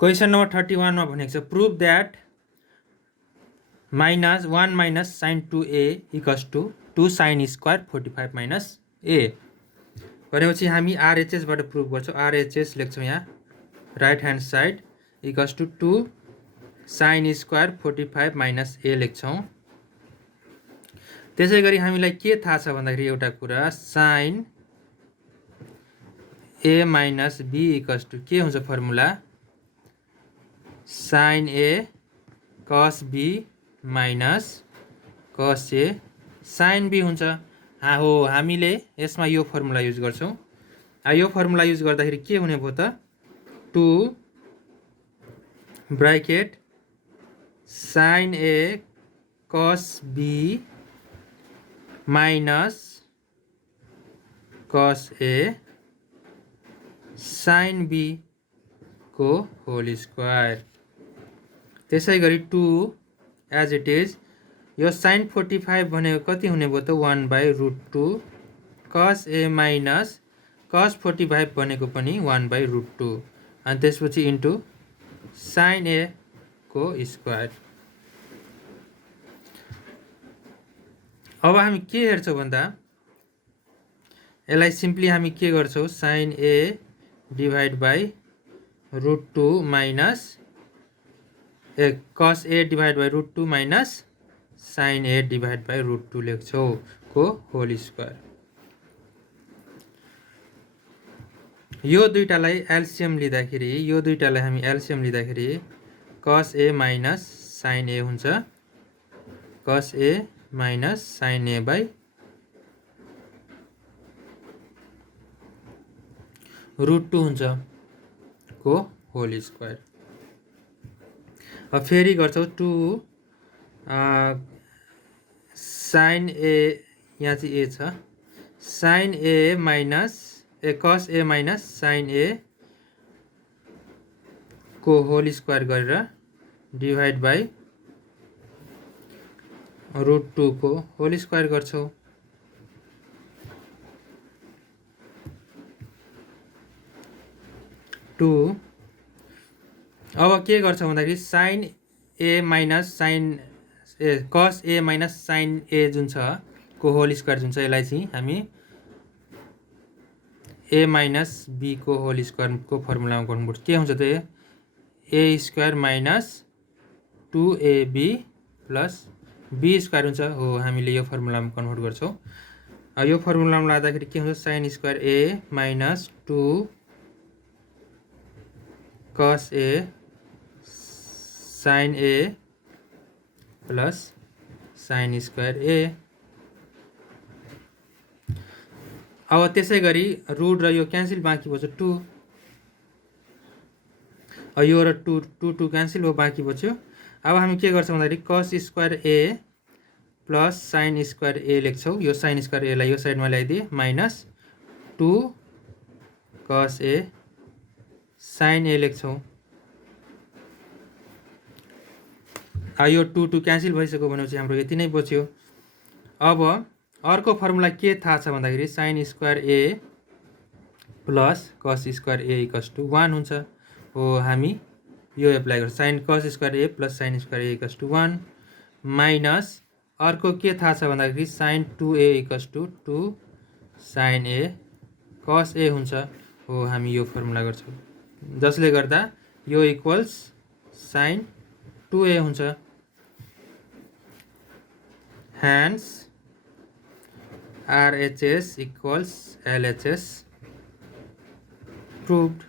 Question number 31 मा भनेको छ prove that -1 minus sign 2a equals to 2 sine square 45 minus a भनेपछि हामी आरएचएसबाट प्रुभ गर्छौँ। आरएचएस लेख्छौँ यहाँ right hand side equals to 2 sine square 45 minus a लेख्छौँ। त्यसै गरी हामीलाई के थाहा छ भन्दाखेरि एउटा कुरा sine a minus b equals to के हुन्छ formula sine a cos b minus cos a sine b हुन्छ। हो हामीले यसमा यो फर्मुला युज गर्छौँ। यो फर्मुला युज गर्दाखेरि के हुने भयो त 2 bracket sine a cos b minus cos a sine b को होल स्क्वायर। त्यसै गरी 2 एज इट इज यो साइन 45 भनेको कति हुने भयो त 1/√2 कस a माइनस कस 45 भनेको पनि 1/√2 अनि त्यसपछि इन्टु साइन a को स्क्वायर। अब हामी के हेर्छौँ भन्दा यसलाई सिम्पली हामी के गर्छौँ sine a divide by √2 minus cos a divide by √2 minus sine a divide by √2 लेख्छौँ को होल स्क्वायर। यो दुईटालाई एलसिएम लिँदाखेरि हामी एलसिएम लिँदाखेरि कस a माइनस साइन a हुन्छ cos a minus sine a by √2 हुन्छ को होल स्क्वायर। अब फेरि गर्छौँ 2 साइन a यहाँ चाहिँ a छ sine a minus cos a minus sine a को होल स्क्वायर गरेर डिभाइड बाई √2 को होल स्क्वायर गर्छौँ। अब के गर्छ भन्दाखेरि sine a minus sine cos a minus sine a जुन छ को होल स्क्वायर जुन छ यसलाई चाहिँ हामी a माइनस b को होल स्क्वायर को फर्मुलामा गर्नुपर्छ। के हुन्छ त a square minus 2ab plus b square हुन्छ। हो हामीले यो फर्मुलामा कन्भर्ट गर्छौँ। यो फर्मुलामा लाँदाखेरि के हुन्छ sign square a minus 2 cos a sine a plus sine square a। अब त्यसै गरी रुट र यो क्यान्सल बाँकी बच्यो 2 यो र 2 क्यान्सल भयो बाँकी बच्यो। अब हामी के गर्छौँ भन्दाखेरि कस square a plus sine square a लेख्छौँ। यो साइन स्क्वायर a लाई यो साइडमा ल्याइदिए minus 2 cos a sine a लेख्छौँ। यो 2 क्यान्सल भइसक्यो भनेपछि हाम्रो यति नै बच्यो। अब अर्को फर्मुला के थाहा छ भन्दाखेरि sine square a plus cos square a equals to 1 हुन्छ। हो हामी यो एप्लाई गर्छौँ sine cos square a plus sine square a equals to 1 minus अर्को के थाहा छ भन्दाखेरि sine 2a equals to 2 sine a cos a हुन्छ। हो हामी यो फर्मुला गर्छौँ जसले गर्दा यो इक्वल्स साइन 2a हुन्छ। Hence RHS equals LHS proved।